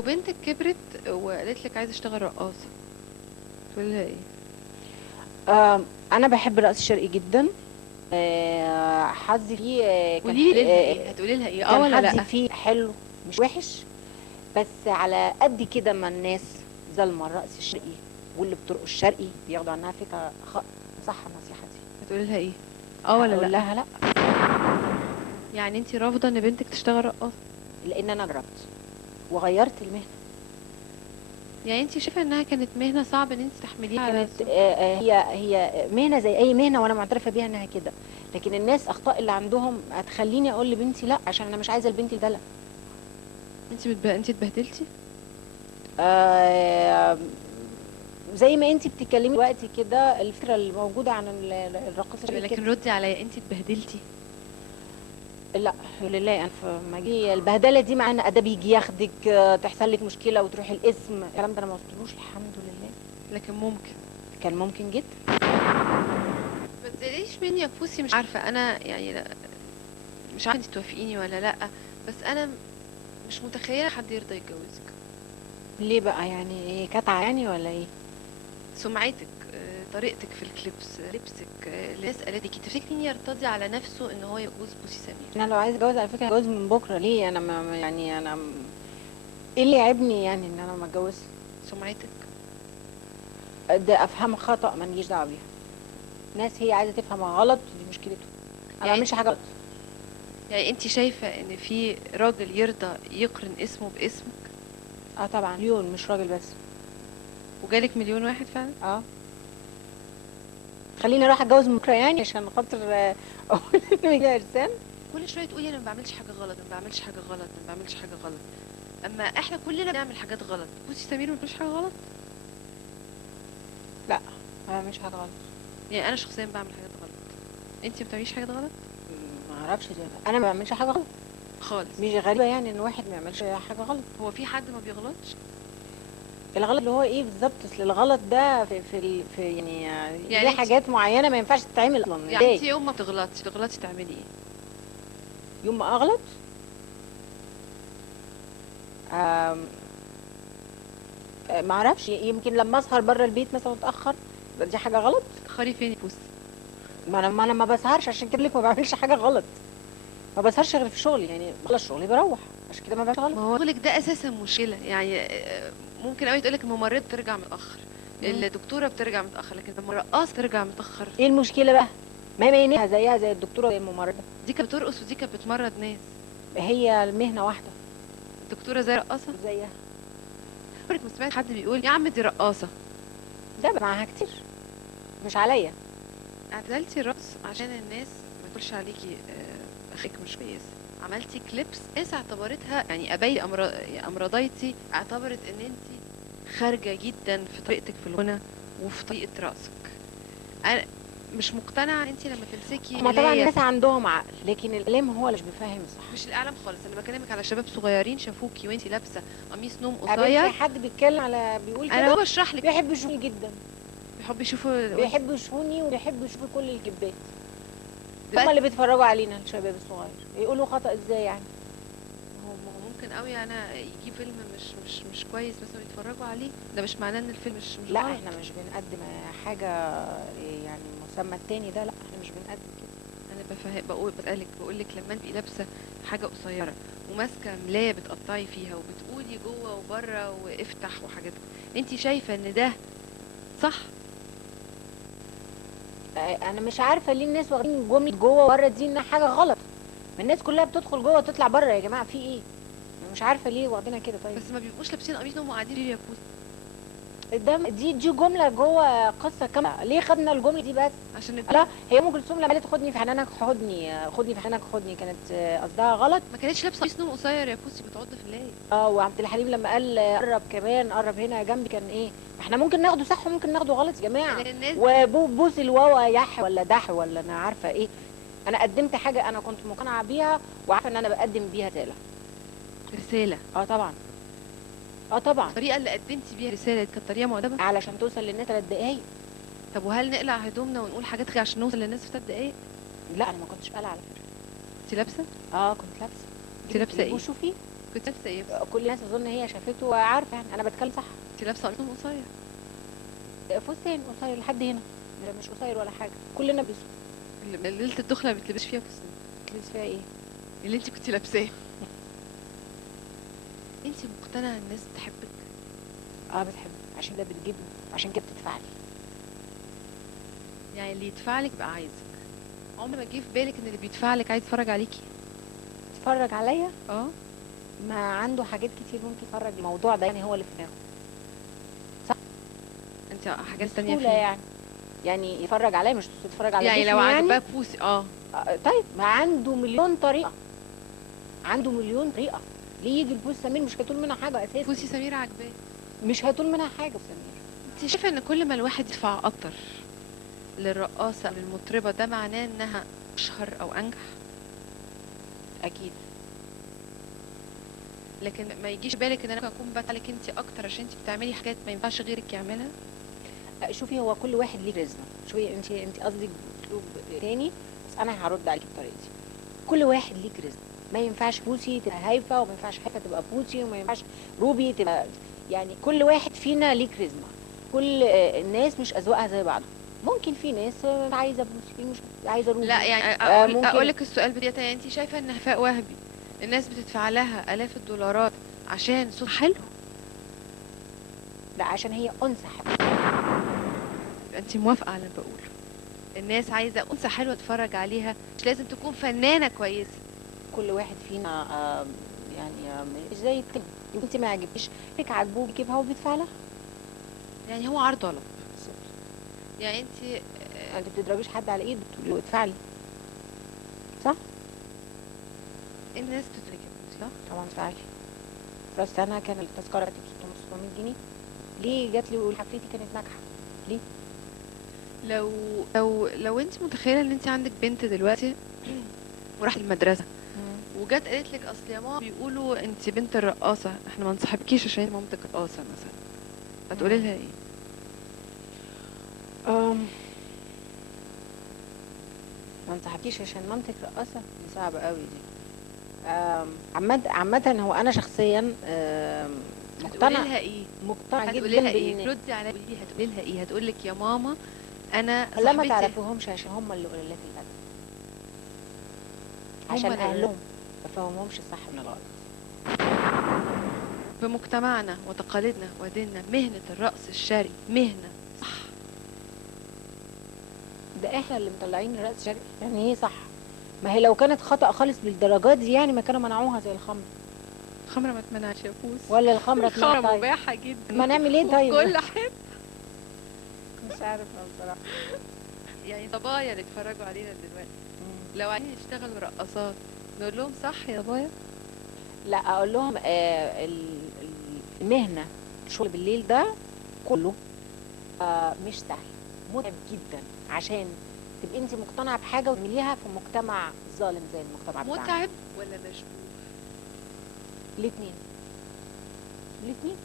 لو بنتك كبرت وقالت لك عايزه اشتغل رقاصه تقولي لها ايه؟ انا بحب الرقص الشرقي جدا. حظي فيه كان قولي لها ايه، هتقولي لها ايه، اه كان ولا حظي لا؟ فيه حلو مش وحش. بس على قد كده ما الناس ظالمه الرقص الشرقي واللي بترقص شرقي بياخدوا عنها فكره صح النصيحه دي. هتقولي لها ايه، اه ولا هقول لا؟ لها لا، يعني انت رافضه ان بنتك تشتغل رقاصه؟ لان انا جربت وغيرت المهنه. يعني انت شايفه انها كانت مهنه صعب ان انت تحمليها على كانت هي مهنه زي اي مهنه وانا معترفه بيها انها كده. لكن الناس اخطاء اللي عندهم هتخليني اقول لبنتي لا، عشان انا مش عايزه البنت ده. انت اتبهدلتي؟ آه زي ما انت بتتكلمي دلوقتي كده، الفكره اللي موجوده عن الرقاصه لكن كده. ردي عليا، انت اتبهدلتي؟ لا الحمد لله. انا لما جه البهدله دي مع ان اداب يجي ياخدك تحصل لك مشكله وتروحي القسم، الكلام ده انا ما وصلتلوش الحمد لله. لكن ممكن. كان ممكن جدا. ما تزعليش مني يا بوسي، مش عارفه انا يعني لا، مش عارفه انت توافقيني ولا لا، بس انا مش متخيله حد يرضى يتجوزك. ليه بقى؟ يعني ايه، كتعه يعني ولا ايه؟ سمعتك، طريقتك في الكليبس، لبسك، الناس قالت لك، تفتكري مين يرتضي على نفسه ان هو يجوز بوسي سمير؟ انا لو عايزه اتجوز على فكره اتجوز من بكره. ليه؟ انا يعني انا ايه اللي يعيبني يعني ان انا ما اتجوزش؟ سمعتك. ده افهم خطا ما نجيش دعوه بيها. ناس هي عايزه تفهمها غلط، دي مشكلته. انا ما بعملش حاجه غلط. يعني انت شايفه ان في راجل يرضى يقرن اسمه باسمك؟ اه طبعا، مليون، مش راجل بس. وجالك مليون واحد فعلا؟ اه. خليني اروح اتجوز من بكره يعني عشان خاطر اقول انه يجي ارسال. كل شويه تقولي انا ما بعملش حاجه غلط، انا ما بعملش حاجه غلط، انا ما بعملش حاجه غلط، اما احنا كلنا بنعمل حاجات غلط. بوسي سمير ما بتعملش حاجه غلط؟ لا ما بعملش حاجه غلط. يعني انا شخصيا بعمل حاجات غلط، انت ما بتعمليش حاجات غلط ما اعرفش دي. انا ما بعملش حاجه غلط. خالص؟ مش غريبه يعني ان واحد ما يعملش حاجه غلط. هو في حد ما بيغلطش؟ الغلط اللي هو ايه بالظبط؟ اصل الغلط ده في يعني يعني ليه حاجات معينه ما ينفعش تتعمل اصلا. يعني انت يوم ما تغلطي تعملي ايه؟ يوم ما اغلط ما اعرفش، يمكن لما اسهر بره البيت مثلا متاخر، دي حاجه غلط. تخري فين يا بوسي؟ ما انا ما بسهرش، عشان كده لك ما بعملش حاجه غلط. ما بسهرش غير في شغلي، يعني بخلص شغلي بروح، عشان كده ما بعملش غلط. ما هو شغلك ده اساسا مشكله، يعني ممكن قوي تقولك الممرضه بترجع متاخر، الدكتوره بترجع متاخر، لكن لما الرقاصه ترجع متاخر. ايه المشكله بقى؟ ما بينها زيها زي الدكتوره زي الممرضه. دي كانت بترقص ودي كانت بتمرض ناس. هي المهنه واحده. الدكتوره زي الرقاصه؟ زيها. عمرك ما سمعت حد بيقول يا عم دي رقاصه؟ ده معاها كتير، مش عليا. اعتزلتي الرقص عشان الناس ما تقولش عليكي اخيك مش كويس، عملتي كليبس، ناس اعتبرتها يعني ابي امرضيتي، اعتبرت ان انت خارجه جدا في طريقتك في الغنى وفي طريقه رقصك. انا مش مقتنعه انت لما تمسكي ما طبعا ملاية. الناس عندهم عقل، لكن الاعلام هو اللي مش بيفهم صح. مش الاعلام خالص، انا بكلمك على شباب صغيرين شافوكي وانت لابسه قميص نوم قابلتي قصير. حد بيتكلم على بيقول كده؟ انا بشرح لك. بيحبوا يشوفوني جدا، بيحبوا يشوفوا. بيحبوا يشوفوني وبيحبوا يشوفوا كل الجبات. هم دلوقتي اللي بيتفرجوا علينا الشباب الصغير، يقولوا خطأ ازاي يعني؟ ما هو ممكن قوي انا يجي فيلم مش كويس مثلا يتفرجوا عليه، ده مش معناه ان الفيلم مش لا غلط. احنا مش بنقدم حاجه يعني المسمى التاني ده، لا احنا مش بنقدم كده. انا بقول لك لما انت لابسه حاجه قصيره وماسكه ملايه بتقطعي فيها وبتقولي جوه وبره وافتح وحاجات، انت شايفه ان ده صح؟ انا مش عارفه ليه الناس واخدين جمله جوه وبره دي انها حاجه غلط. ما الناس كلها بتدخل جوه وتطلع بره يا جماعه، في ايه؟ أنا مش عارفه ليه واخدينها كده. طيب بس ما بيبقوش لابسين قميص نوم وقاعدين يا بوسي. دي جمله جوه قصه كامله. ليه خدنا الجمله دي بس؟ عشان لا هي ام كلثوم لما قالت خدني في حنانك خدني، خدني في حنانك خدني، كانت قصدها غلط. ما كانتش لابسه قميص نوم قصير يا بوسي بتعض في الليل. وعبد الحليم لما قال قرب كمان، قرب هنا جنبي، كان ايه؟ ما احنا ممكن ناخده صح وممكن ناخده غلط يا جماعه. وبوس الواوا يح ولا دح ولا انا عارفه ايه. انا قدمت حاجه انا كنت مقتنعه بيها وعارفه ان انا بقدم بيها رساله. رساله؟ طبعا. طبعا. الطريقه اللي قدمتي بيها رساله كانت طريقه مؤدبه علشان توصل للناس 3 دقايق. طب وهل نقلع هدومنا ونقول حاجات كده عشان نوصل للناس في 3 دقايق؟ لا انا ما كنتش قلعه على فكره. انت لابسه؟ كنت لابسه. انت لابسه ايه؟ وشوفي كنت لابسه ايه؟ كل الناس اظن هي شافته وعارفه، يعني انا بتكلم صح. كنت لابسه قميص قصير. فستان قصير لحد هنا، مش قصير ولا حاجه، كلنا بنلبسه. ليله الدخله ما بتلبسش فيها فستان. بتلبس فيها ايه؟ اللي انت كنت لابساه. انت مقتنعه الناس بتحبك؟ اه بتحب، عشان ده بتجيبني، عشان كده بتدفع لي. يعني اللي يدفع لك بقى عايزك. عمر ما جه في بالك ان اللي بيدفع لك عايز يتفرج عليكي؟ تتفرج عليا؟ اه. ما عنده حاجات كتير ممكن يتفرج الموضوع ده، يعني هو اللي في دماغه. صح. انت حاجات تانية بسهولة فيه. يعني يتفرج عليا، مش تتفرج على يعني جسمي لو يعني. عجباه بوسي طيب ما عنده مليون طريقة، عنده مليون طريقة. ليه يجي البوس سمير؟ مش هيطول منها حاجة اساسا. بوسي سمير عجباه. مش هيطول منها حاجة سمير. انت شايفه ان كل ما الواحد يدفع اكتر للرقاصه او للمطربه ده معناه انها اشهر او انجح؟ اكيد. لكن ما يجيش بالك ان انا ممكن اكون بدفع لك انت اكتر عشان انت بتعملي حاجات ما ينفعش غيرك يعملها؟ شوفي، هو كل واحد ليه كاريزما. شوفي انت قصدك باسلوب تاني، بس انا هرد عليكي بطريقتي. كل واحد ليه كاريزما. ما ينفعش بوسي تبقى هايفه، وما ينفعش هايفه تبقى بوسي، وما ينفعش روبي تبقى، يعني كل واحد فينا ليه كاريزما. كل الناس مش اذواقها زي بعض. ممكن في ناس عايزه بوسي، في مش عايزه روبي. لا يعني ممكن اقول لك السؤال بديت، يعني انت شايفه ان هفاء وهبي الناس بتدفع لها الاف الدولارات عشان صوت حلو؟ لا، عشان هي انثى حلوه. انت موافقه على اللي بقوله؟ الناس عايزه انثى حلوه تتفرج عليها، مش لازم تكون فنانه كويسه. كل واحد فينا يعني مش زي التاني. انت ما عجبتش لك، عاجبه بيجيبها وبيدفع لها. يعني هو عرض طلب. يعني انت بتضربيش حد على ايده تقولي له ادفع لي، صح؟ الناس بتتركب صح؟ طبعا ادفع لي. راس انا كان التذكره ب 600 جنيه، ليه جات لي وحفلتي كانت ناجحه؟ ليه؟ لو انت متخيله ان انت عندك بنت دلوقتي وراحت المدرسه وجت قالت لك اصل يا ماما بيقولوا انت بنت الرقاصه، احنا ما نصاحبكيش عشان انت مامتك رقاصه مثلا، هتقولي لها ايه؟ ما انصحكيش عشان مامتك رقاصه؟ دي صعبه قوي دي. عامه هو انا شخصيا هتقولي لها ايه؟ مقتنعه جدا. هتقولي لها ايه؟ ردي عليا، هتقولي لها ايه؟ هتقول لك يا ماما انا لا، ما صاحبتي تعرفوهمش عشان هم اللي قلالات الادب، عشان اهلهم ما فهمهمش الصح من الغلط. في مجتمعنا وتقاليدنا وديننا مهنه الرقص الشرقي مهنه صح. ده احنا اللي مطلعين الرقص الشرقي، يعني ايه صح؟ ما هي لو كانت خطأ خالص بالدرجات دي يعني ما كانوا منعوها زي الخمر. الخمره ما اتمنعش يا فوز، ولا الخمره اتمنعت؟ الخمره طيب مباحه جدا. ما نعمل ايه طيب؟ كل حته. مش عارفه بصراحه. يعني صبايا اللي اتفرجوا علينا دلوقتي لو عايزين يشتغلوا رقصات نقول لهم صح يا بايا؟ لا، اقول لهم المهنه، الشغل بالليل ده كله مش سهل، متعب جدا، عشان تبقي انت مقتنعه بحاجه وتعمليها في مجتمع ظالم زي المجتمع بتاعنا. متعب ولا مشبوه؟ الاثنين. الاثنين.